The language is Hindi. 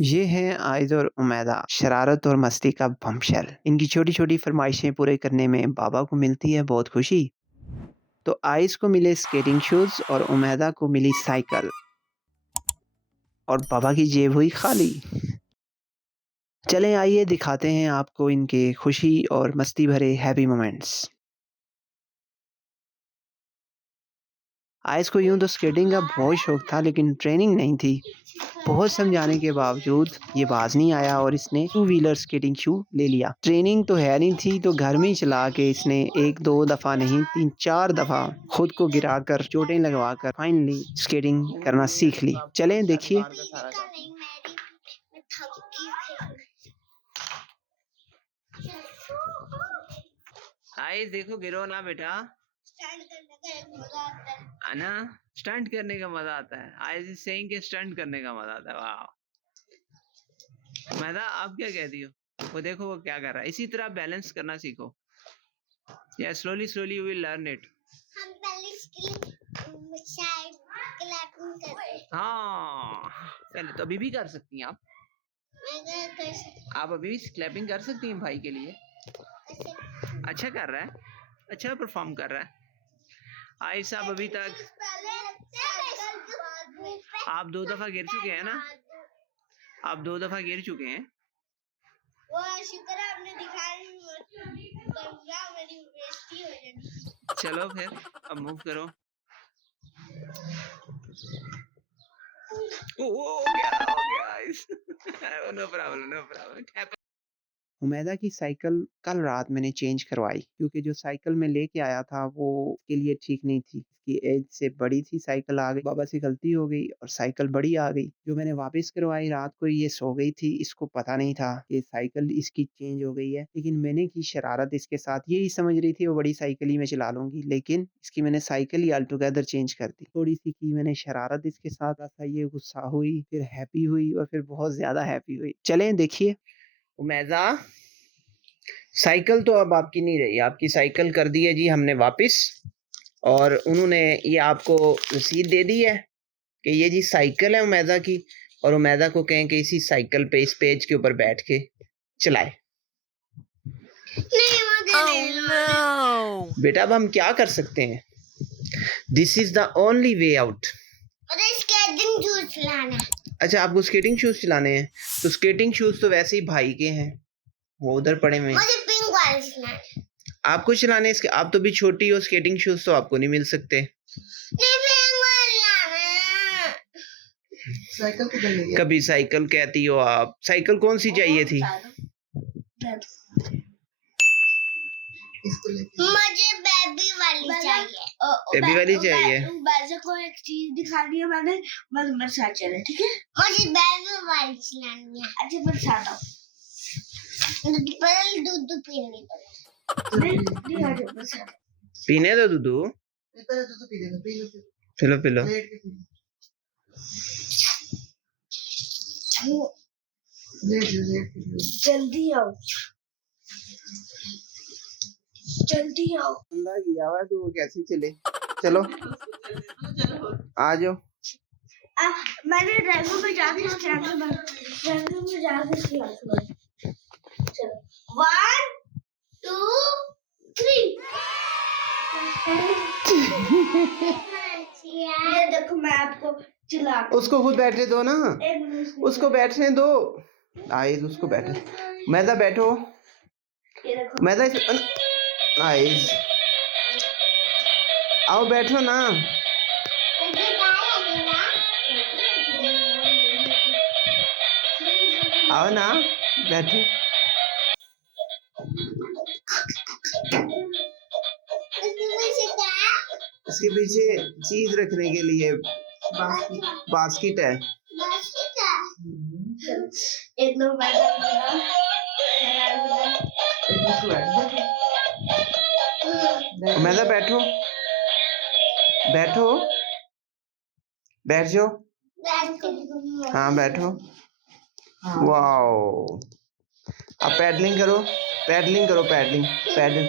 ये हैं आयद और उमैदा, शरारत और मस्ती का बमशेल। इनकी छोटी-छोटी फरमाइशें पूरे करने में बाबा को मिलती है बहुत खुशी। तो आइस को मिले स्केटिंग शूज़ और उमैदा को मिली साइकिल और बाबा की जेब हुई खाली। चलें आइए दिखाते हैं आपको इनके खुशी और मस्ती भरे हैप्पी मोमेंट्स। आइस को यूँ तो स्केटिंग का बहुत शौक था लेकिन ट्रेनिंग नहीं थी। बहुत समझाने के बावजूद ये बाज नहीं आया और इसने टू व्हीलर स्केटिंग शू ले लिया। ट्रेनिंग तो है नहीं थी तो घर में ही चला के इसने 1-2 दफ़ा नहीं 3-4 दफ़ा खुद को गिराकर चोटें लगवाकर फाइनली स्केटिंग करना सीख ली। चलें देखिए। आइस देखो गिरो ना बेटा। है ना, स्टंट करने का मजा आता है। आइस इज सेइंग कि स्टंट करने का मजा आता है। वाह मैदा, आप क्या कहती हो? वो देखो वो क्या कर रहा है। इसी तरह बैलेंस करना सीखो। या slowly slowly you will learn it. हम पहले शायद क्लैपिंग करते हैं। हाँ, पहले तो अभी भी कर सकती हैं आप। मैं कर सकती। आप अभी भी क्लैपिंग कर सकती हैं भाई के लिए। अच्छा कर रहा है, अच्छा परफॉर्म कर रहा है। आइस आप अभी तक आप 2 दफा गिर चुके हैं ना? आप 2 दफा गिर चुके हैं। वो शुक्र है आपने दिखाया नहीं, वरना मेरी बेइज्जती हो जानी। चलो फिर अब मूव करो। हो गया नो प्रॉब्लम। उमैदा की साइकिल कल रात मैंने चेंज करवाई क्योंकि जो साइकिल मैं लेके आया था वो उसके लिए ठीक नहीं थी। इसकी एज से बड़ी थी साइकिल, आ गई बाबा से गलती हो गई और साइकिल बड़ी आ गई। जो मैंने वापस करवाई रात को ये सो गई थी, इसको पता नहीं था कि साइकिल इसकी चेंज हो गई है। लेकिन मैंने की शरारत इसके साथ, यही समझ रही थी वो बड़ी साइकिल ही मैं चला लूंगी, लेकिन इसकी मैंने साइकिल ही ऑलटुगेदर चेंज कर दी। थोड़ी सी की मैंने शरारत इसके साथ, ऐसा ये गुस्सा हुई, फिर हैप्पी हुई और फिर बहुत ज्यादा हैप्पी हुई। चलें देखिए। उमैदा, साइकिल तो अब आपकी नहीं रही, आपकी साइकिल कर दी है जी हमने वापस। और उन्होंने ये आपको रसीद दे दी है कि ये जी साइकिल है उमैदा की, और उमैदा को कहें कि इसी साइकिल पे इस पेज के ऊपर बैठ के चलाए। बेटा अब हम क्या कर सकते हैं? This is the only way out. Skating shoes चलाना। अच्छा आपको स्केटिंग शूज चलाने हैं, तो स्केटिंग शूज तो वैसे ही भाई के हैं, वो उधर पड़े हुए हैं। आपको चलाने इसके, आप तो भी छोटी हो, स्केटिंग शूज तो आपको नहीं मिल सकते। साइकिल कभी साइकिल कहती हो आप, साइकिल कौन सी चाहिए थी? मुझे बेबी वाली चाहिए। बेबी वाली चाहिए। वैसे को एक चीज दिखानी है मैंने, बस मेरे साथ चले, ठीक है? मुझे बेबी वाली चलानी है। अच्छा मैं चाहता हूँ पहले दूध पीने दो। पीने दो दूध, चलो पी लो। जल्दी आओ, जल्दी आओ। किया हुआ तो वो कैसे चले? चलो आ जाओ। मैंने रैंगो में जाके किया। चलो 1 2 3। ये देखो मैं आपको चिल्ला, उसको खुद बैठने दो ना, उसको बैठने दो। आइज उसको बैठे, मैदा बैठो, मैदा आइज आओ बैठो ना। आओ ना बैठो। इसके पीछे चीज रखने के लिए बास्केट है। एकदम मैदा बैठो, बैठो, बैठ जाओ। हाँ बैठो। वाओ, अब पैडलिंग करो, पैडलिंग करो, पैडलिंग पैडल।